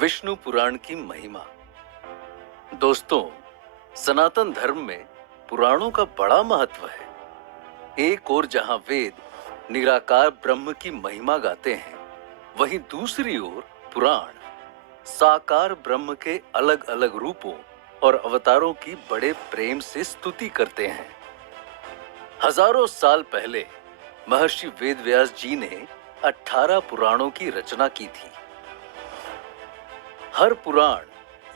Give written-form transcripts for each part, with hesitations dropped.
विष्णु पुराण की महिमा। दोस्तों, सनातन धर्म में पुराणों का बड़ा महत्व है। एक ओर जहां वेद निराकार ब्रह्म की महिमा गाते हैं, वहीं दूसरी ओर पुराण साकार ब्रह्म के अलग अलग रूपों और अवतारों की बड़े प्रेम से स्तुति करते हैं। हजारों साल पहले महर्षि वेदव्यास जी ने 18 पुराणों की रचना की थी। हर पुराण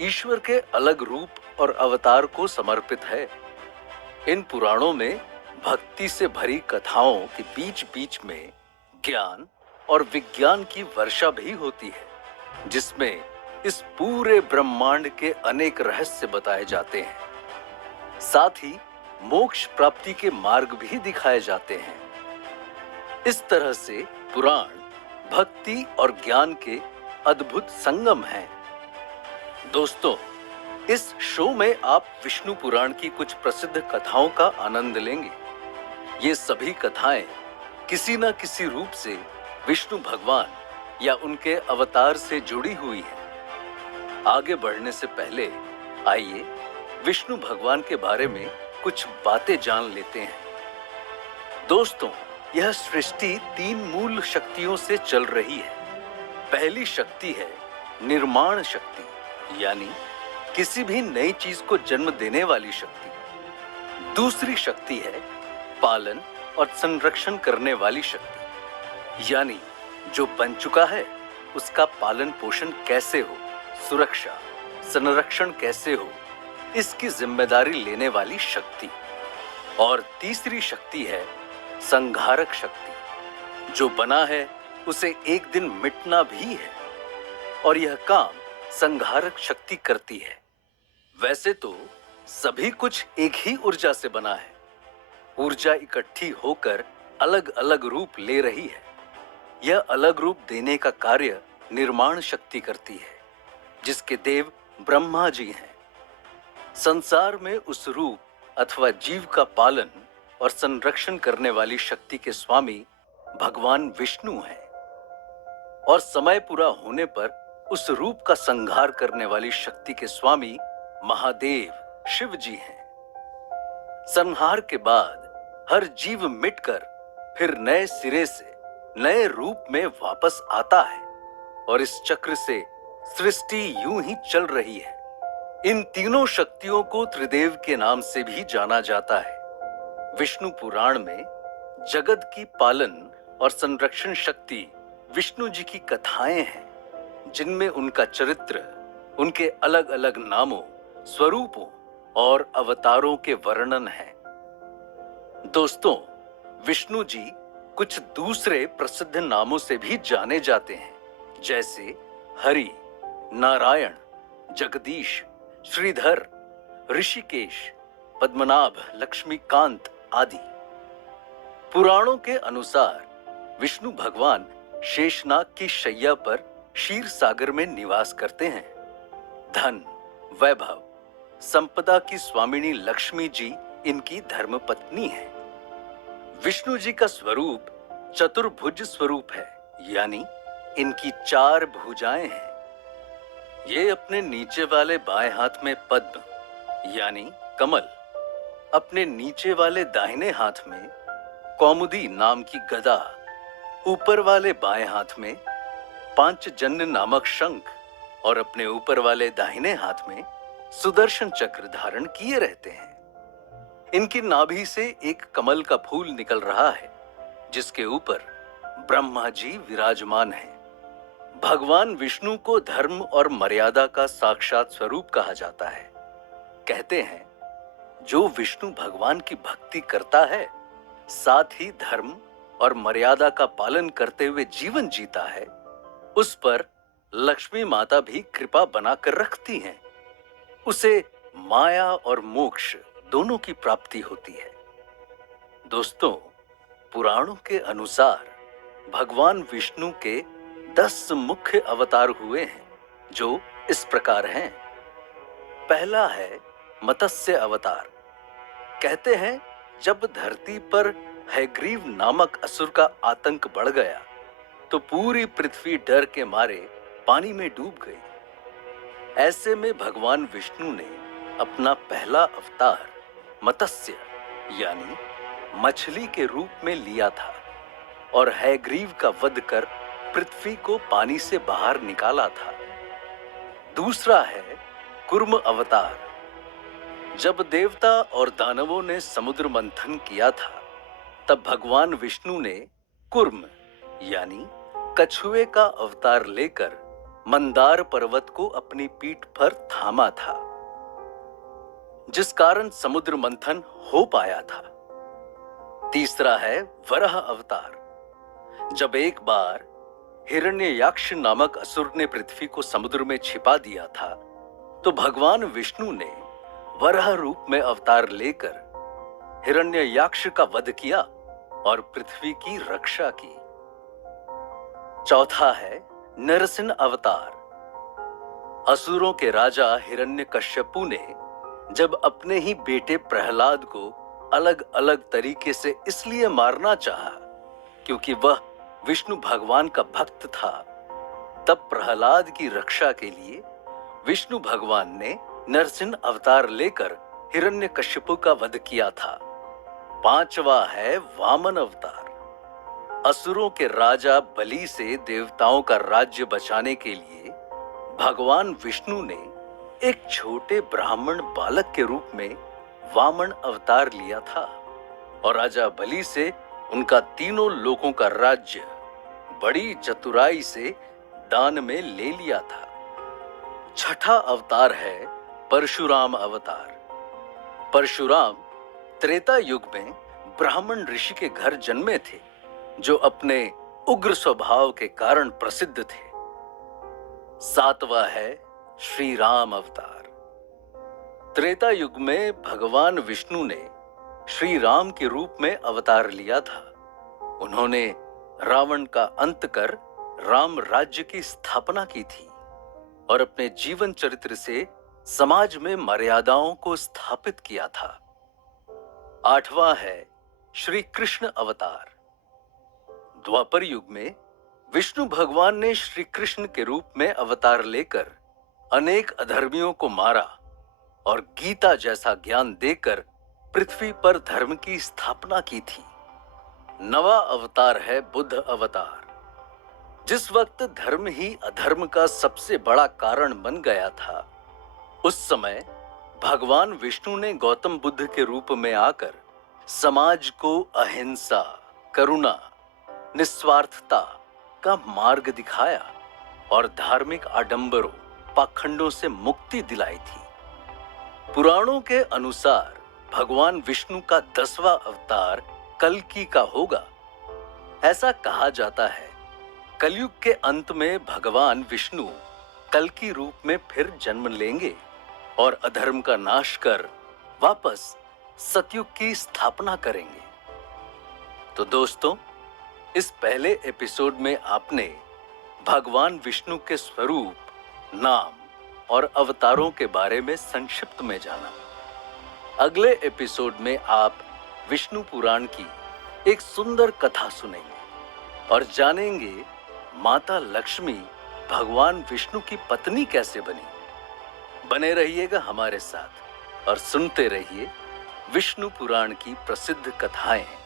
ईश्वर के अलग रूप और अवतार को समर्पित है। इन पुराणों में भक्ति से भरी कथाओं के बीच बीच में ज्ञान और विज्ञान की वर्षा भी होती है, जिसमें इस पूरे ब्रह्मांड के अनेक रहस्य बताए जाते हैं। साथ ही मोक्ष प्राप्ति के मार्ग भी दिखाए जाते हैं। इस तरह से पुराण भक्ति और ज्ञान के अद्भुत संगम हैं। दोस्तों, इस शो में आप विष्णु पुराण की कुछ प्रसिद्ध कथाओं का आनंद लेंगे। ये सभी कथाएं किसी न किसी रूप से विष्णु भगवान या उनके अवतार से जुड़ी हुई हैं। आगे बढ़ने से पहले आइए विष्णु भगवान के बारे में कुछ बातें जान लेते हैं। दोस्तों, यह सृष्टि 3 मूल शक्तियों से चल रही है। पहली शक्ति है निर्माण शक्ति, यानी किसी भी नई चीज को जन्म देने वाली शक्ति। दूसरी शक्ति है पालन और संरक्षण करने वाली शक्ति, यानी जो बन चुका है उसका पालन पोषण कैसे हो, सुरक्षा संरक्षण कैसे हो, इसकी जिम्मेदारी लेने वाली शक्ति। और तीसरी शक्ति है संहारक शक्ति। जो बना है उसे एक दिन मिटना भी है, और यह काम संहारक शक्ति करती है। वैसे तो सभी कुछ एक ही ऊर्जा से बना है। ऊर्जा इकट्ठी होकर अलग अलग रूप ले रही है। यह अलग रूप देने का कार्य निर्माण शक्ति करती है, जिसके देव ब्रह्मा जी हैं। संसार में उस रूप अथवा जीव का पालन और संरक्षण करने वाली शक्ति के स्वामी भगवान विष्णु हैं, और समय पूरा होने पर उस रूप का संहार करने वाली शक्ति के स्वामी महादेव शिव जी हैं। संहार के बाद हर जीव मिटकर फिर नए सिरे से नए रूप में वापस आता है, और इस चक्र से सृष्टि यूं ही चल रही है। इन तीनों शक्तियों को त्रिदेव के नाम से भी जाना जाता है। विष्णु पुराण में जगत की पालन और संरक्षण शक्ति विष्णु जी की कथाएं हैं, जिनमें उनका चरित्र, उनके अलग अलग नामों, स्वरूपों और अवतारों के वर्णन है। दोस्तों, विष्णु जी कुछ दूसरे प्रसिद्ध नामों से भी जाने जाते हैं, जैसे हरि, नारायण, जगदीश, श्रीधर, ऋषिकेश, पद्मनाभ, लक्ष्मीकांत आदि। पुराणों के अनुसार विष्णु भगवान शेषनाग की शैया पर क्षीर सागर में निवास करते हैं। धन, वैभव, संपदा की स्वामिनी लक्ष्मी जी इनकी धर्म पत्नी है। विष्णु जी का स्वरूप चतुर्भुज स्वरूप है, यानी इनकी 4 भुजाएं हैं। ये अपने नीचे वाले बाएं हाथ में पद्म यानी कमल, अपने नीचे वाले दाहिने हाथ में कौमुदी नाम की गदा, ऊपर वाले बाएं हाथ में पांचजन्य नामक शंख, और अपने ऊपर वाले दाहिने हाथ में सुदर्शन चक्र धारण किए रहते हैं। इनकी नाभि से एक कमल का फूल निकल रहा है, जिसके ऊपर ब्रह्मा जी विराजमान हैं। भगवान विष्णु को धर्म और मर्यादा का साक्षात स्वरूप कहा जाता है। कहते हैं, जो विष्णु भगवान की भक्ति करता है, साथ ही धर्म और मर्यादा का पालन करते हुए जीवन जीता है, उस पर लक्ष्मी माता भी कृपा बनाकर रखती हैं। उसे माया और मोक्ष दोनों की प्राप्ति होती है। दोस्तों, पुराणों के अनुसार भगवान विष्णु के 10 मुख्य अवतार हुए हैं, जो इस प्रकार हैं। पहला है मत्स्य अवतार। कहते हैं, जब धरती पर हैग्रीव नामक असुर का आतंक बढ़ गया, तो पूरी पृथ्वी डर के मारे पानी में डूब गई। ऐसे में भगवान विष्णु ने अपना पहला अवतार मत्स्य यानी मछली के रूप में लिया था और हैग्रीव का वध कर पृथ्वी को पानी से बाहर निकाला था। दूसरा है कूर्म अवतार। जब देवता और दानवों ने समुद्र मंथन किया था, तब भगवान विष्णु ने कूर्म यानी कछुए का अवतार लेकर मंदार पर्वत को अपनी पीठ पर थामा था, जिस कारण समुद्र मंथन हो पाया था। तीसरा है वराह अवतार। जब एक बार हिरण्ययाक्ष नामक असुर ने पृथ्वी को समुद्र में छिपा दिया था, तो भगवान विष्णु ने वराह रूप में अवतार लेकर हिरण्ययाक्ष का वध किया और पृथ्वी की रक्षा की। चौथा है नरसिंह अवतार। असुरों के राजा हिरण्यकश्यपु ने जब अपने ही बेटे प्रहलाद को अलग अलग तरीके से इसलिए मारना चाहा क्योंकि वह विष्णु भगवान का भक्त था, तब प्रहलाद की रक्षा के लिए विष्णु भगवान ने नरसिंह अवतार लेकर हिरण्यकश्यपु का वध किया था। पांचवा है वामन अवतार। असुरों के राजा बलि से देवताओं का राज्य बचाने के लिए भगवान विष्णु ने एक छोटे ब्राह्मण बालक के रूप में वामन अवतार लिया था और राजा बलि से उनका तीनों लोकों का राज्य बड़ी चतुराई से दान में ले लिया था। छठा अवतार है परशुराम अवतार। परशुराम त्रेता युग में ब्राह्मण ऋषि के घर जन्मे थे, जो अपने उग्र स्वभाव के कारण प्रसिद्ध थे। सातवां है श्री राम अवतार। त्रेता युग में भगवान विष्णु ने श्री राम के रूप में अवतार लिया था। उन्होंने रावण का अंत कर राम राज्य की स्थापना की थी और अपने जीवन चरित्र से समाज में मर्यादाओं को स्थापित किया था। आठवां है श्री कृष्ण अवतार। द्वापर युग में विष्णु भगवान ने श्री कृष्ण के रूप में अवतार लेकर अनेक अधर्मियों को मारा और गीता जैसा ज्ञान देकर पृथ्वी पर धर्म की स्थापना की थी। नवा अवतार है बुद्ध अवतार। जिस वक्त धर्म ही अधर्म का सबसे बड़ा कारण बन गया था, उस समय भगवान विष्णु ने गौतम बुद्ध के रूप में आकर समाज को अहिंसा, करुणा, निस्वार्थता का मार्ग दिखाया और धार्मिक आडंबरों, पाखंडों से मुक्ति दिलाई थी। पुराणों के अनुसार भगवान विष्णु का 10वां अवतार कल्कि का होगा। ऐसा कहा जाता है कलयुग के अंत में भगवान विष्णु कल्कि रूप में फिर जन्म लेंगे और अधर्म का नाश कर वापस सतयुग की स्थापना करेंगे। तो दोस्तों, इस पहले एपिसोड में आपने भगवान विष्णु के स्वरूप, नाम और अवतारों के बारे में संक्षिप्त में जाना। अगले एपिसोड में आप विष्णु पुराण की एक सुंदर कथा सुनेंगे और जानेंगे माता लक्ष्मी भगवान विष्णु की पत्नी कैसे बनी। बने रहिएगा हमारे साथ और सुनते रहिए विष्णु पुराण की प्रसिद्ध कथाएं।